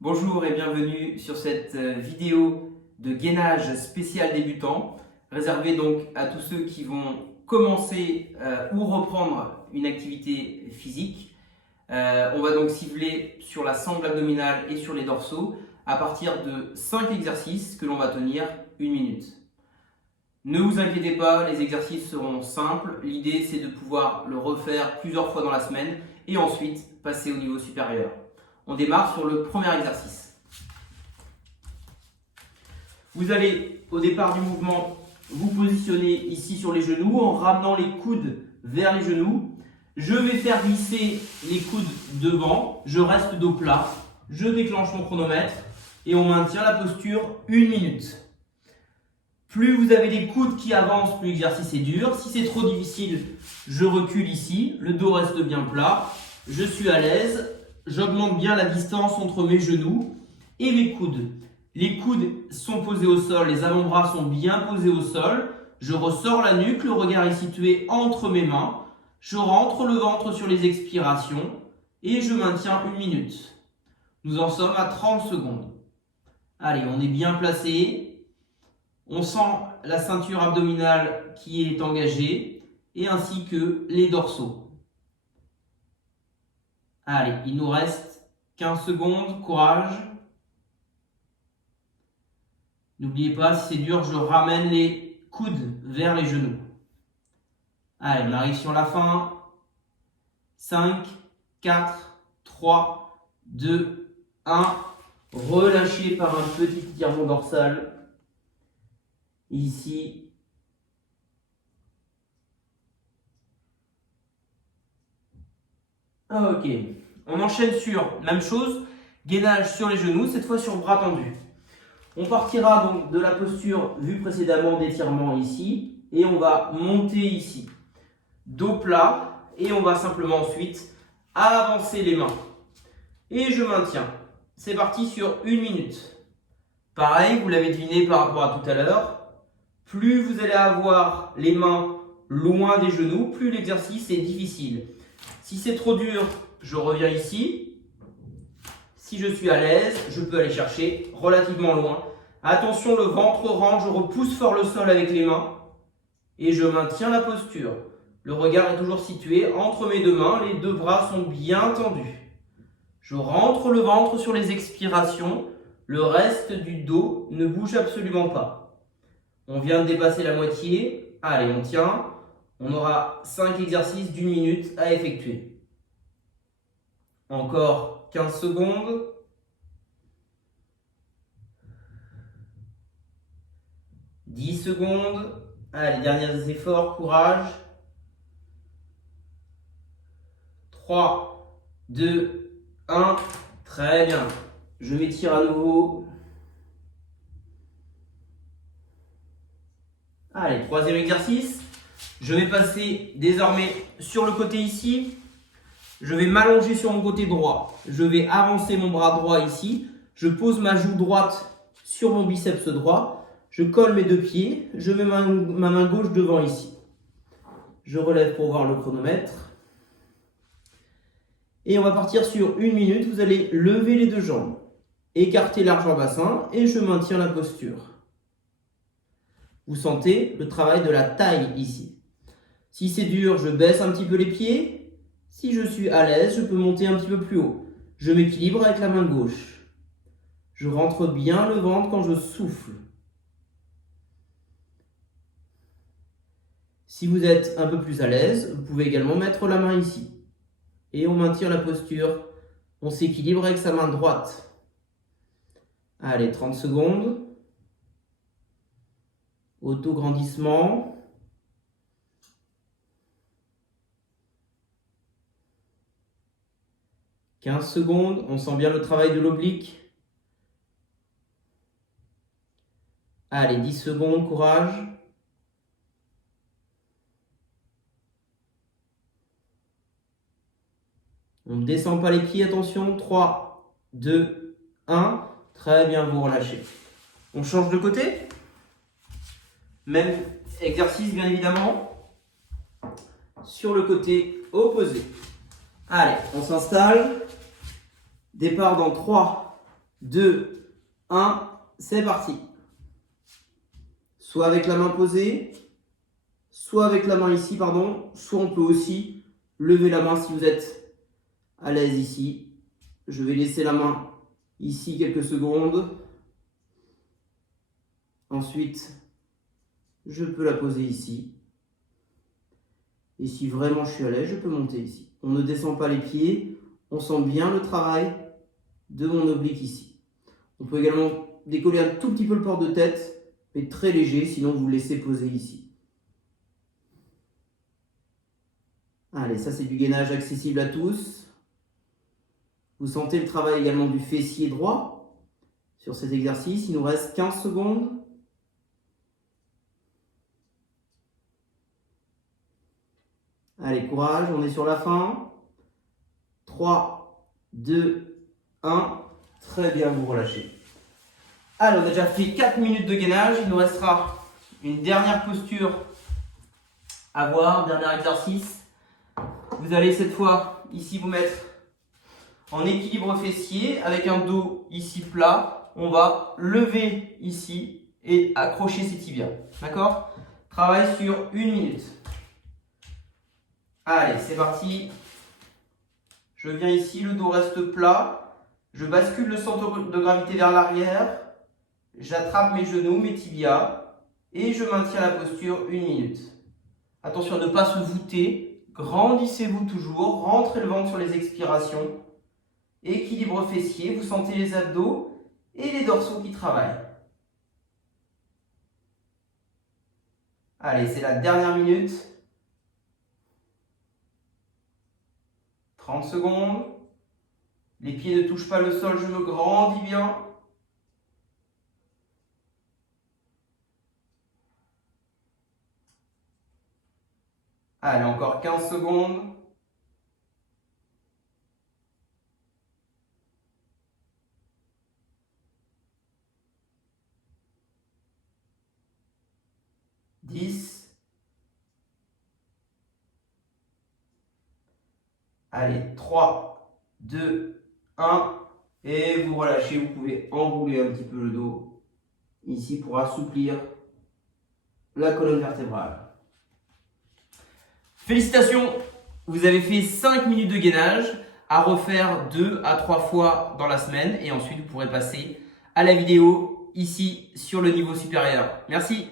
Bonjour et bienvenue sur cette vidéo de gainage spécial débutant, réservée donc à tous ceux qui vont commencer ou reprendre une activité physique. On va donc cibler sur la sangle abdominale et sur les dorsaux à partir de 5 exercices que l'on va tenir 1 minute. Ne vous inquiétez pas, les exercices seront simples. L'idée c'est de pouvoir le refaire plusieurs fois dans la semaine et ensuite passer au niveau supérieur. On démarre sur le premier exercice. Vous allez, au départ du mouvement, vous positionner ici sur les genoux en ramenant les coudes vers les genoux. Je vais faire glisser les coudes devant, je reste dos plat, je déclenche mon chronomètre et on maintient la posture 1 minute. Plus vous avez les coudes qui avancent, plus l'exercice est dur. Si c'est trop difficile, je recule ici, le dos reste bien plat, je suis à l'aise. J'augmente bien la distance entre mes genoux et mes coudes. Les coudes sont posés au sol, les avant-bras sont bien posés au sol. Je ressors la nuque, le regard est situé entre mes mains. Je rentre le ventre sur les expirations et je maintiens 1 minute. Nous en sommes à 30 secondes. Allez, on est bien placé. On sent la ceinture abdominale qui est engagée et ainsi que les dorsaux. Allez, il nous reste 15 secondes, courage. N'oubliez pas, si c'est dur, je ramène les coudes vers les genoux. Allez, on arrive sur la fin. 5, 4, 3, 2, 1. Relâchez par un petit étirement dorsal. Ici. Ok, on enchaîne sur, même chose, gainage sur les genoux, cette fois sur bras tendus. On partira donc de la posture vue précédemment d'étirement ici, et on va monter ici, dos plat, et on va simplement ensuite avancer les mains. Et je maintiens. C'est parti sur 1 minute. Pareil, vous l'avez deviné par rapport à tout à l'heure, plus vous allez avoir les mains loin des genoux, plus l'exercice est difficile. Si c'est trop dur, je reviens ici. Si je suis à l'aise, je peux aller chercher relativement loin. Attention, le ventre rentre, je repousse fort le sol avec les mains et je maintiens la posture. Le regard est toujours situé entre mes deux mains, les deux bras sont bien tendus. Je rentre le ventre sur les expirations, le reste du dos ne bouge absolument pas. On vient de dépasser la moitié, allez on tient. On aura 5 exercices d'1 minute à effectuer. Encore 15 secondes. « 10 secondes. Allez, derniers efforts, courage. 3, 2, 1. Très bien. Je m'étire à nouveau. Allez, troisième exercice. Je vais passer désormais sur le côté ici. Je vais m'allonger sur mon côté droit. Je vais avancer mon bras droit ici. Je pose ma joue droite sur mon biceps droit. Je colle mes deux pieds. Je mets ma main gauche devant ici. Je relève pour voir le chronomètre. Et on va partir sur 1 minute. Vous allez lever les deux jambes. Écarter large en bassin et je maintiens la posture. Vous sentez le travail de la taille ici. Si c'est dur, je baisse un petit peu les pieds. Si je suis à l'aise, je peux monter un petit peu plus haut. Je m'équilibre avec la main gauche. Je rentre bien le ventre quand je souffle. Si vous êtes un peu plus à l'aise, vous pouvez également mettre la main ici. Et on maintient la posture. On s'équilibre avec sa main droite. Allez, 30 secondes. Auto-grandissement. « 15 secondes, on sent bien le travail de l'oblique. Allez, 10 secondes, courage. On ne descend pas les pieds, attention. 3, 2, 1. Très bien, vous relâchez. On change de côté. Même exercice, bien évidemment. sur le côté opposé. Allez, on s'installe. Départ dans 3, 2, 1, c'est parti. Soit avec la main posée, soit avec la main ici, pardon. Soit on peut aussi lever la main si vous êtes à l'aise ici. Je vais laisser la main ici quelques secondes. Ensuite, je peux la poser ici. Et si vraiment je suis à l'aise, je peux monter ici. On ne descend pas les pieds. On sent bien le travail de mon oblique ici. On peut également décoller un tout petit peu le port de tête, mais très léger, sinon vous le laissez poser ici. Allez, ça c'est du gainage accessible à tous. Vous sentez le travail également du fessier droit sur cet exercice. Il nous reste 15 secondes. Allez, courage, on est sur la fin. 3, 2, 1. Très bien, vous relâchez. Alors, on a déjà fait 4 minutes de gainage. Il nous restera une dernière posture à voir, dernier exercice. Vous allez cette fois ici vous mettre en équilibre fessier avec un dos ici plat. On va lever ici et accrocher ses tibias. D'accord? Travail sur 1 minute. Allez, c'est parti. Je viens ici, le dos reste plat. Je bascule le centre de gravité vers l'arrière. J'attrape mes genoux, mes tibias. Et je maintiens la posture 1 minute. Attention à ne pas se voûter. Grandissez-vous toujours. Rentrez le ventre sur les expirations. Équilibre fessier. Vous sentez les abdos et les dorsaux qui travaillent. Allez, c'est la dernière minute. 30 secondes. Les pieds ne touchent pas le sol, je me grandis bien. Allez, encore 15 secondes. Allez, 3, 2, 1. Et vous relâchez, vous pouvez enrouler un petit peu le dos ici pour assouplir la colonne vertébrale. Félicitations, vous avez fait 5 minutes de gainage à refaire 2 à 3 fois dans la semaine et ensuite vous pourrez passer à la vidéo ici sur le niveau supérieur. Merci.